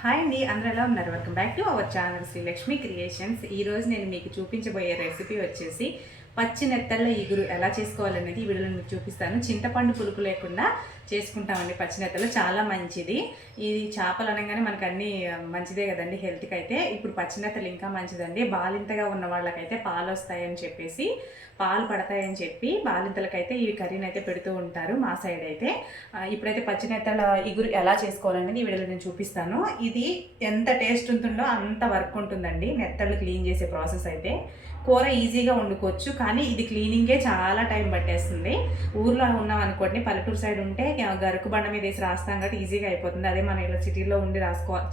Hi అండి, అందరూ ఎలా ఉన్నారు? Welcome back to our channel Srilakshmi creations. ఈరోజు నేను మీకు చూపించబోయే రెసిపీ వచ్చేసి పచ్చి నెత్తళ్ళ ఇగురు ఎలా చేసుకోవాలనేది ఈ వీడియోలో మీకు చూపిస్తాను. చింతపండు పులుపు లేకుండా చేసుకుంటామండి. పచ్చి నెత్తలు చాలా మంచిది. ఇది చేపలు అనగానే మనకు అన్నీ మంచిదే కదండి హెల్త్కి. అయితే ఇప్పుడు పచ్చి నెత్తలు ఇంకా మంచిదండి. బాలింతగా ఉన్న వాళ్ళకైతే పాలు వస్తాయని చెప్పేసి, పాలు పడతాయని చెప్పి బాలింతలకైతే ఈ కర్రీని అయితే పెడుతూ ఉంటారు మా సైడ్ అయితే. ఇప్పుడైతే పచ్చి నెత్తల ఇగురు ఎలా చేసుకోవాలనేది ఈ వీడియోలో నేను చూపిస్తాను. ఇది ఎంత టేస్ట్ ఉంటుందో అంత వర్క్ ఉంటుందండి నెత్తళ్ళు క్లీన్ చేసే ప్రాసెస్ అయితే. కూర ఈజీగా వండుకోవచ్చు, కానీ ఇది క్లీనింగే చాలా టైం పట్టేస్తుంది. ఊర్లో ఉన్నాం అనుకోండి, పల్లెటూరు సైడ్ ఉంటే గరుకు బండ మీద వేసి రాస్తాం కాబట్టి ఈజీగా అయిపోతుంది. అదే మనం ఇలా సిటీలో ఉండి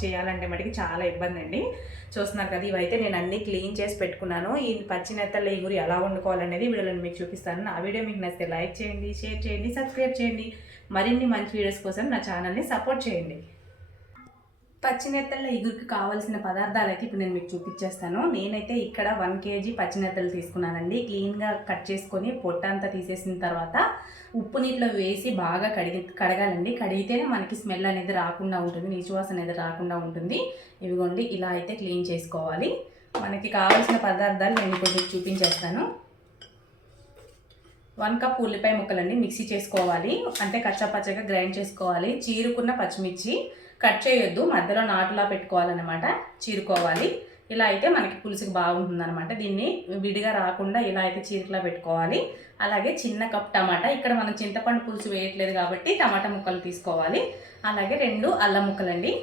చేయాలంటే మటుకి చాలా ఇబ్బంది అండి. చూస్తున్నారు కదా, ఇవైతే నేను అన్నీ క్లీన్ చేసి పెట్టుకున్నాను. ఈ పచ్చి నెత్తళ్ళ ఇగురు ఎలా వండుకోవాలనేది వీడియోలో మీకు చూపిస్తాను. నా వీడియో మీకు నచ్చితే లైక్ చేయండి, షేర్ చేయండి, సబ్స్క్రైబ్ చేయండి. మరిన్ని మంచి వీడియోస్ కోసం నా ఛానల్ని సపోర్ట్ చేయండి. పచ్చి నెత్తళ్ళ ఇగురికి కావాల్సిన పదార్థాలు అయితే ఇప్పుడు నేను మీకు చూపించేస్తాను. నేనైతే ఇక్కడ 1 kg పచ్చి నెత్తలు తీసుకున్నానండి. క్లీన్గా కట్ చేసుకొని పొట్ట అంతా తీసేసిన తర్వాత ఉప్పు నీటిలో వేసి బాగా కడగాలండి. కడిగితేనే మనకి స్మెల్ అనేది రాకుండా ఉంటుంది, నీచువాసన అనేది రాకుండా ఉంటుంది. ఇవిగోండి, ఇలా అయితే క్లీన్ చేసుకోవాలి. మనకి కావాల్సిన పదార్థాలు నేను ఇప్పుడు మీకు చూపించేస్తాను. 1 కప్ ఉల్లిపాయ ముక్కలండి, మిక్సీ చేసుకోవాలి. అంటే కచ్చాపచ్చగా గ్రైండ్ చేసుకోవాలి. చీరుకున్న పచ్చిమిర్చి కట్ చేయొద్దు, మధ్యలో నాటులా పెట్టుకోవాలన్నమాట. చీరుకోవాలి. ఇలా అయితే మనకి పులుసుకి బాగుంటుంది అనమాట. దీన్ని విడిగా రాకుండా ఇలా అయితే చీరుకులా పెట్టుకోవాలి. అలాగే చిన్న కప్ టమాటా, ఇక్కడ మనం చింతపండు పులుసు వేయట్లేదు కాబట్టి టమాటా ముక్కలు తీసుకోవాలి. అలాగే 2 అల్లం ముక్కలండి.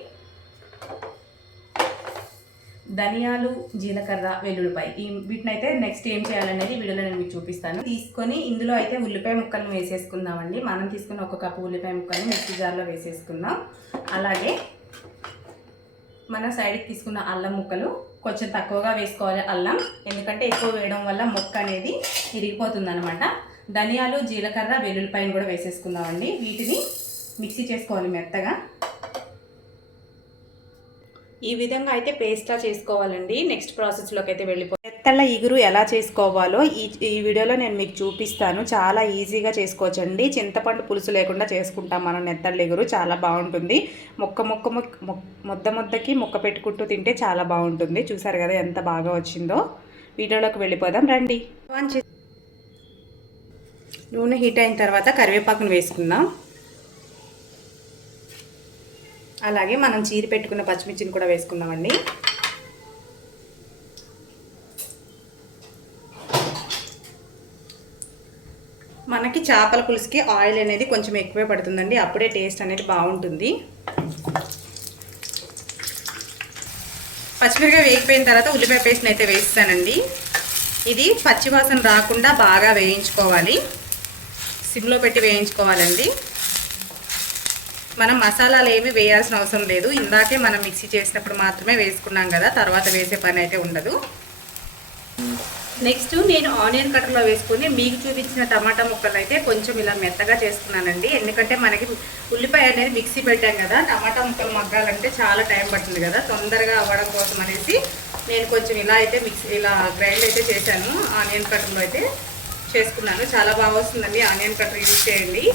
ధనియాలు, జీలకర్ర, వెల్లుల్లిపాయ, వీటిని అయితే నెక్స్ట్ ఏం చేయాలనేది వీడియోలో నేను మీకు చూపిస్తాను. తీసుకొని ఇందులో అయితే ఉల్లిపాయ ముక్కలను వేసేసుకుందామండి. మనం తీసుకున్న 1 కప్పు ఉల్లిపాయ ముక్కల్ని మిక్సీ జార్లో వేసేసుకుందాం. అలాగే మన సైడ్కి తీసుకున్న అల్లం ముక్కలు కొంచెం తక్కువగా వేసుకోవాలి అల్లం, ఎందుకంటే ఎక్కువ వేయడం వల్ల ముక్క అనేది ఇరిగిపోతుంది అనమాట. ధనియాలు, జీలకర్ర, వెల్లుల్లిపాయను కూడా వేసేసుకుందామండి. వీటిని మిక్సీ చేసుకోవాలి మెత్తగా. ఈ విధంగా అయితే పేస్ట్లా చేసుకోవాలండి. నెక్స్ట్ ప్రాసెస్లోకి అయితే నెత్తళ్ళ ఇగురు ఎలా చేసుకోవాలో ఈ వీడియోలో నేను మీకు చూపిస్తాను. చాలా ఈజీగా చేసుకోవచ్చండి. చింతపండు పులుసు లేకుండా చేసుకుంటాం మనం నెత్తళ్ళ ఇగురు. చాలా బాగుంటుంది. ముద్దకి ముక్క పెట్టుకుంటూ తింటే చాలా బాగుంటుంది. చూసారు కదా ఎంత బాగా వచ్చిందో. వీడియోలోకి వెళ్ళిపోదాం రండి. నూనె హీట్ అయిన తర్వాత కరివేపాకును వేసుకుందాం. అలాగే మనం చీరి పెట్టుకున్న పచ్చిమిర్చిని కూడా వేసుకుందామండి. మనకి చేపల పులుసుకి ఆయిల్ అనేది కొంచెం ఎక్కువే పడుతుందండి, అప్పుడే టేస్ట్ అనేది బాగుంటుంది. పచ్చిమిరపకాయ వేగిపోయిన తర్వాత ఉల్లిపాయ పేస్ట్ని అయితే వేస్తానండి. ఇది పచ్చివాసన రాకుండా బాగా వేయించుకోవాలి. సిమ్లో పెట్టి వేయించుకోవాలండి. మనం మసాలాలు ఏమి వేయాల్సిన అవసరం లేదు. ఇందాకే మనం మిక్సీ చేసినప్పుడు మాత్రమే వేసుకున్నాం కదా, తర్వాత వేసే పని అయితే ఉండదు. నెక్స్ట్ నేను ఆనియన్ కట్టర్లో వేసుకుని మీకు చూపించిన టమాటా ముక్కలు అయితే కొంచెం ఇలా మెత్తగా చేసుకున్నానండి. ఎందుకంటే మనకి ఉల్లిపాయ అనేది మిక్సీ పెట్టాం కదా, టమాటా ముక్కలు మగ్గాలంటే చాలా టైం పడుతుంది కదా, తొందరగా అవ్వడం కోసం అనేసి నేను కొంచెం ఇలా అయితే ఇలా గ్రైండ్ అయితే చేశాను. ఆనియన్ కట్టర్లో అయితే చేసుకున్నాను. చాలా బాగా వస్తుందండి. ఆనియన్ కట్టర్ యూజ్ చేయండి.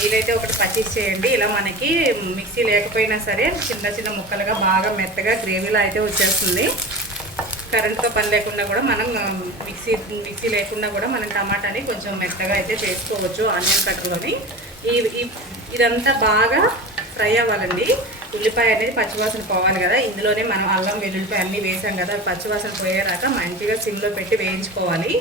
వీలైతే ఒకటి పర్చేస్ చేయండి. ఇలా మనకి మిక్సీ లేకపోయినా సరే చిన్న చిన్న ముక్కలుగా బాగా మెత్తగా గ్రేవీలా అయితే వచ్చేస్తుంది. కరెంట్తో పని లేకుండా కూడా మనం మిక్సీ లేకుండా కూడా మనం టమాటాని కొంచెం మెత్తగా అయితే చేసుకోవచ్చు ఆనియన్ కట్టర్లోని. ఇదంతా బాగా ఫ్రై అవ్వాలండి. ఉల్లిపాయ అనేది పచ్చివాసన పోవాలి కదా. ఇందులోనే మనం అల్లం, వెల్లుల్లిపాయ అన్నీ వేసాం కదా, పచ్చివాసన పోయేరాక మంచిగా సిమ్లో పెట్టి వేయించుకోవాలి.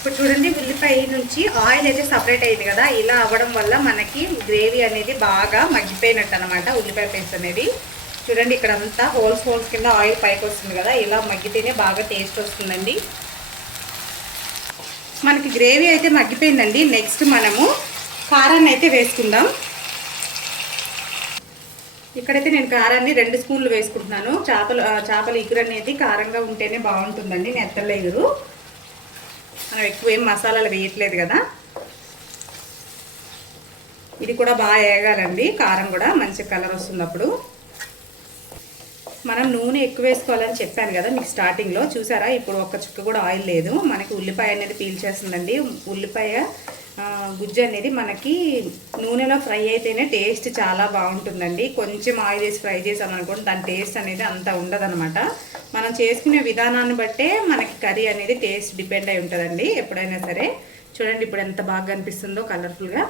ఇప్పుడు చూడండి, ఉల్లిపాయ నుంచి ఆయిల్ అయితే సపరేట్ అయింది కదా. ఇలా అవ్వడం వల్ల మనకి గ్రేవీ అనేది బాగా మగ్గిపోయినట్టు అనమాట. ఉల్లిపాయ పేస్ట్ అనేది చూడండి, ఇక్కడ అంతా హోల్స్ కింద ఆయిల్ పైకి వస్తుంది కదా. ఇలా మగ్గితేనే బాగా టేస్ట్ వస్తుందండి. మనకి గ్రేవీ అయితే మగ్గిపోయిందండి. నెక్స్ట్ మనము కారాన్ని అయితే వేసుకుందాం. ఇక్కడైతే నేను కారాన్ని 2 స్పూన్లు వేసుకుంటున్నాను. చేపల ఇగురు అనేది కారంగా ఉంటేనే బాగుంటుందండి నెత్తళ్ళ ఇగురు. మనం ఎక్కువ ఏం మసాలాలు వేయట్లేదు కదా. ఇది కూడా బాగా వేగాలండి. కారం కూడా మంచి కలర్ వస్తుంది. అప్పుడు మనం నూనె ఎక్కువ వేసుకోవాలని చెప్పాను కదా మీకు స్టార్టింగ్లో. చూసారా, ఇప్పుడు ఒక్క చుక్క కూడా ఆయిల్ లేదు. మనకి ఉల్లిపాయ అనేది పీల్చేస్తుందండి. ఉల్లిపాయ గుజ్జు అనేది మనకి నూనెలో ఫ్రై అయితేనే టేస్ట్ చాలా బాగుంటుందండి. కొంచెం ఆయిల్ వేసి ఫ్రై చేసామనుకోండి దాని టేస్ట్ అనేది అంత ఉండదన్నమాట. మనం చేసుకునే విధానాన్ని బట్టే మనకి కర్రీ అనేది టేస్ట్ డిపెండ్ అయి ఉంటుందండి ఎప్పుడైనా సరే. చూడండి ఇప్పుడు ఎంత బాగా కనిపిస్తుందో కలర్ఫుల్గా.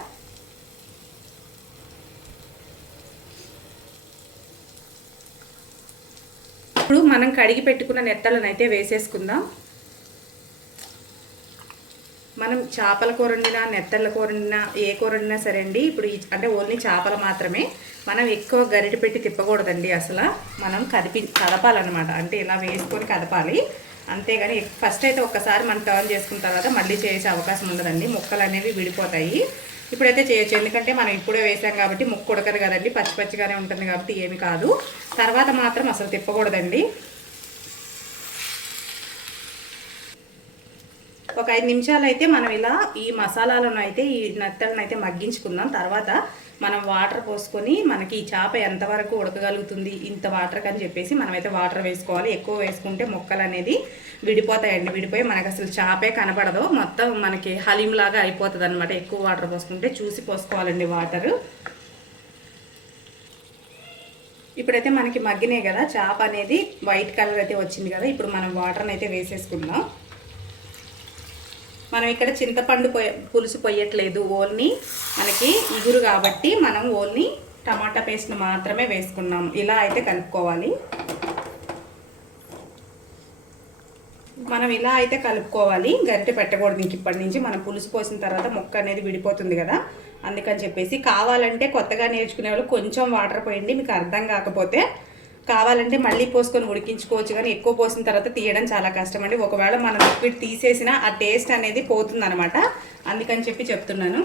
ఇప్పుడు మనం కడిగి పెట్టుకున్న నెత్తలను అయితే వేసేసుకుందాం. మనం చేపల కూర వండినా నెత్తళ్ళ కూర వండినా ఏ కూర వండినా సరే అండి, ఇప్పుడు అంటే ఓన్లీ చేపలు మాత్రమే మనం ఎక్కువ గరిటె పెట్టి తిప్పకూడదండి. అసలు మనం కదపాలన్నమాట. అంటే ఇలా వేసుకొని కదపాలి. అంతేగాని ఫస్ట్ అయితే ఒక్కసారి మనం టర్న్ చేసుకున్న తర్వాత మళ్ళీ చేసే అవకాశం ఉండదండి. ముక్కలు అనేవి విడిపోతాయి. ఇప్పుడైతే చేయొచ్చు, ఎందుకంటే మనం ఇప్పుడే వేసాం కాబట్టి ముక్క ఉడకదు కదండి, పచ్చి పచ్చిగానే ఉంటుంది కాబట్టి ఏమి కాదు. తర్వాత మాత్రం అసలు తిప్పకూడదండి. ఒక 5 నిమిషాలు అయితే మనం ఇలా ఈ మసాలాలను అయితే ఈ నెత్తలను అయితే మగ్గించుకుందాం. తర్వాత మనం వాటర్ పోసుకొని మనకి ఈ చేప ఎంతవరకు ఉడకగలుగుతుంది ఇంత వాటర్ అని చెప్పేసి మనమైతే వాటర్ వేసుకోవాలి. ఎక్కువ వేసుకుంటే ముక్కలు అనేది విడిపోతాయండి. విడిపోయి మనకు అసలు చేపే కనపడదు, మొత్తం మనకి హలీం లాగా అయిపోతుంది అనమాట. ఎక్కువ వాటర్ పోసుకుంటే చూసి పోసుకోవాలండి వాటర్. ఇప్పుడైతే మనకి మగ్గినాయి కదా, చేప అనేది వైట్ కలర్ అయితే వచ్చింది కదా. ఇప్పుడు మనం వాటర్ని అయితే వేసేసుకుందాం. మనం ఇక్కడ చింతపండు పులుసు పొయ్యట్లేదు, ఓన్లీ మనకి ఇగురు కాబట్టి మనం ఓన్లీ టమాటా పేస్ట్ని మాత్రమే వేసుకున్నాం. ఇలా అయితే కలుపుకోవాలి. మనం ఇలా అయితే కలుపుకోవాలి, గరిటె పెట్టకూడదు. ఇంక ఇప్పటి నుంచి మనం పులుసు పోసిన తర్వాత ముక్క అనేది విడిపోతుంది కదా, అందుకని చెప్పేసి. కావాలంటే కొత్తగా నేర్చుకునే వాళ్ళు కొంచెం వాటర్ పోయండి, మీకు అర్థం కాకపోతే కావాలంటే మళ్ళీ పోసుకొని ఉడికించుకోవచ్చు. కానీ ఎక్కువ పోసిన తర్వాత తీయడం చాలా కష్టం అండి. ఒకవేళ మనం లిక్విడ్ తీసేసినా ఆ టేస్ట్ అనేది పోతుంది అనమాట. అందుకని చెప్పి చెప్తున్నాను.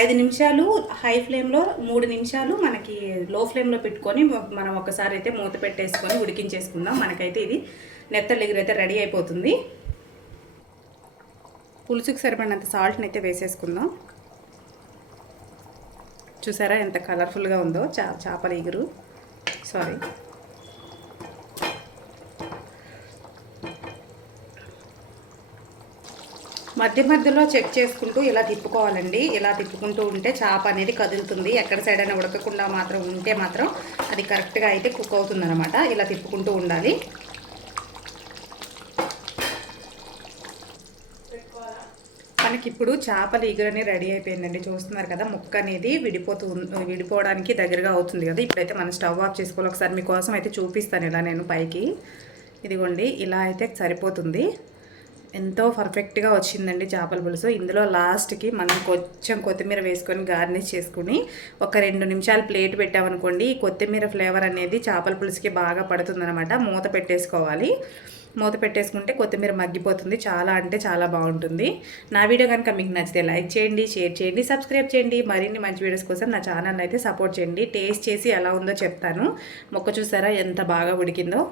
5 నిమిషాలు హై ఫ్లేమ్లో, 3 నిమిషాలు మనకి లో ఫ్లేమ్లో పెట్టుకొని మనం ఒకసారి అయితే మూత పెట్టేసుకొని ఉడికించేసుకుందాం. మనకైతే ఇది నెత్తళ్ళ ఎగురు అయితే రెడీ అయిపోతుంది. పులుసుకు సరిపడినంత సాల్ట్ని అయితే వేసేసుకుందాం. చూసారా ఎంత కలర్ఫుల్గా ఉందో చేపల ఎగురు. సారీ, మధ్య మధ్యలో చెక్ చేసుకుంటూ ఇలా తిప్పుకోవాలండి. ఇలా తిప్పుకుంటూ ఉంటే చేప అనేది కదులుతుంది. ఎక్కడ సైడ్ అయినా ఉడకకుండా మాత్రం ఉంటే మాత్రం అది కరెక్ట్గా అయితే కుక్ అవుతుంది అనమాట. ఇలా తిప్పుకుంటూ ఉండాలి. మనకి ఇప్పుడు చేపల ఎగురని రెడీ అయిపోయిందండి. చూస్తున్నారు కదా, ముక్క అనేది విడిపోవడానికి దగ్గరగా అవుతుంది కదా. ఇప్పుడైతే మనం స్టవ్ ఆఫ్ చేసుకోవాలి. ఒకసారి మీకోసం అయితే చూపిస్తాను ఇలా నేను పైకి. ఇదిగోండి, ఇలా అయితే సరిపోతుంది. ఎంతో పర్ఫెక్ట్గా వచ్చిందండి చేపల పులుసు. ఇందులో లాస్ట్కి మనం కొంచెం కొత్తిమీర వేసుకొని గార్నిష్ చేసుకుని ఒక 2 నిమిషాలు ప్లేట్ పెట్టామనుకోండి, ఈ కొత్తిమీర ఫ్లేవర్ అనేది చేపల పులుసుకి బాగా పడుతుందన్నమాట. మూత పెట్టేసుకోవాలి. మూత పెట్టేసుకుంటే కొత్తిమీర మగ్గిపోతుంది. చాలా అంటే చాలా బాగుంటుంది. నా వీడియో కనుక మీకు నచ్చితే లైక్ చేయండి, షేర్ చేయండి, సబ్స్క్రైబ్ చేయండి. మరిన్ని మంచి వీడియోస్ కోసం నా ఛానల్ అయితే సపోర్ట్ చేయండి. టేస్ట్ చేసి ఎలా ఉందో చెప్తాను. మొక్క చూసారా ఎంత బాగా ఉడికిందో.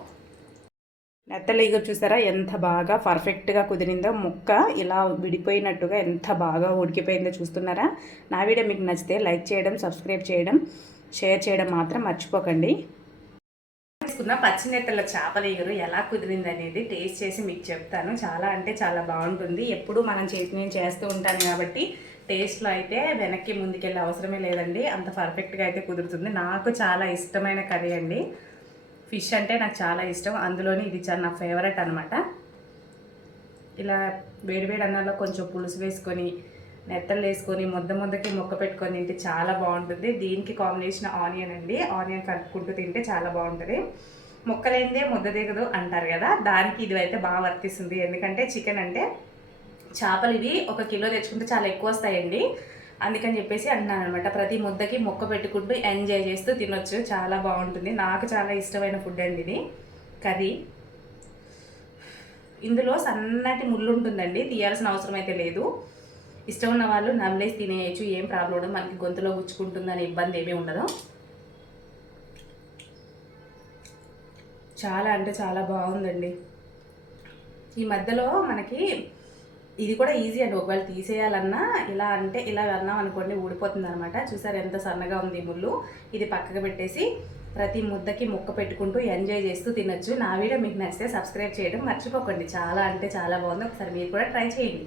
నెత్తళ్ళ ఎగురు చూసారా ఎంత బాగా పర్ఫెక్ట్గా కుదిరిందో. ముక్క ఇలా విడిపోయినట్టుగా ఎంత బాగా ఉడికిపోయిందో చూస్తున్నారా. నా వీడియో మీకు నచ్చితే లైక్ చేయడం, సబ్స్క్రైబ్ చేయడం, షేర్ చేయడం మాత్రం మర్చిపోకండి. తీసుకున్న పచ్చి నెత్తళ్ళ చేపల ఎగురు ఎలా కుదిరింది అనేది టేస్ట్ చేసి మీకు చెప్తాను. చాలా అంటే చాలా బాగుంటుంది. ఎప్పుడు మనం నేను చేస్తూ ఉంటాను కాబట్టి టేస్ట్లో అయితే వెనక్కి ముందుకెళ్ళే అవసరమే లేదండి. అంత పర్ఫెక్ట్గా అయితే కుదురుతుంది. నాకు చాలా ఇష్టమైన కర్రీ అండి. ఫిష్ అంటే నాకు చాలా ఇష్టం, అందులోని ఇది చాలా నా ఫేవరెట్ అనమాట. ఇలా వేడివేడి అన్నంలో కొంచెం పులుసు వేసుకొని నెత్తలు వేసుకొని ముద్దకి మొక్క పెట్టుకొని తింటే చాలా బాగుంటుంది. దీనికి కాంబినేషన్ ఆనియన్ అండి. ఆనియన్ కలుపుకుంటూ తింటే చాలా బాగుంటుంది. ముక్కలేందే ముద్ద దిగదు అంటారు కదా, దానికి ఇది అయితే బాగా వర్తిస్తుంది. ఎందుకంటే చికెన్ అంటే చేపలు ఇవి 1 కిలో తెచ్చుకుంటే చాలా ఎక్కువ వస్తాయండి. అందుకని చెప్పేసి అంటున్నాను అనమాట. ప్రతి ముద్దకి మొక్క పెట్టుకుంటూ ఎంజాయ్ చేస్తూ తినొచ్చు. చాలా బాగుంటుంది. నాకు చాలా ఇష్టమైన ఫుడ్ అండి ఇది కర్రీ. ఇందులో సన్నటి ముళ్ళు ఉంటుందండి, తీయాల్సిన అవసరం అయితే లేదు. ఇష్టం ఉన్న వాళ్ళు నమిలేసి తినేయచ్చు, ఏం ప్రాబ్లం ఉండదు. మనకి గొంతులో గుచ్చుకుంటుందని ఇబ్బంది ఏమీ ఉండదు. చాలా అంటే చాలా బాగుందండి. ఈ మధ్యలో మనకి ఇది కూడా ఈజీ అండి. ఒకవేళ తీసేయాలన్నా ఇలా అంటే ఇలా అన్నాం అనుకోండి ఊడిపోతుంది అనమాట. చూసారు ఎంత సన్నగా ఉంది ముళ్ళు. ఇది పక్కకు పెట్టేసి ప్రతి ముద్దకి ముక్క పెట్టుకుంటూ ఎంజాయ్ చేస్తూ తినొచ్చు. నా వీడియో మీకు నచ్చితే సబ్స్క్రైబ్ చేయడం మర్చిపోకండి. చాలా అంటే చాలా బాగుంది. ఒకసారి మీరు కూడా ట్రై చేయండి.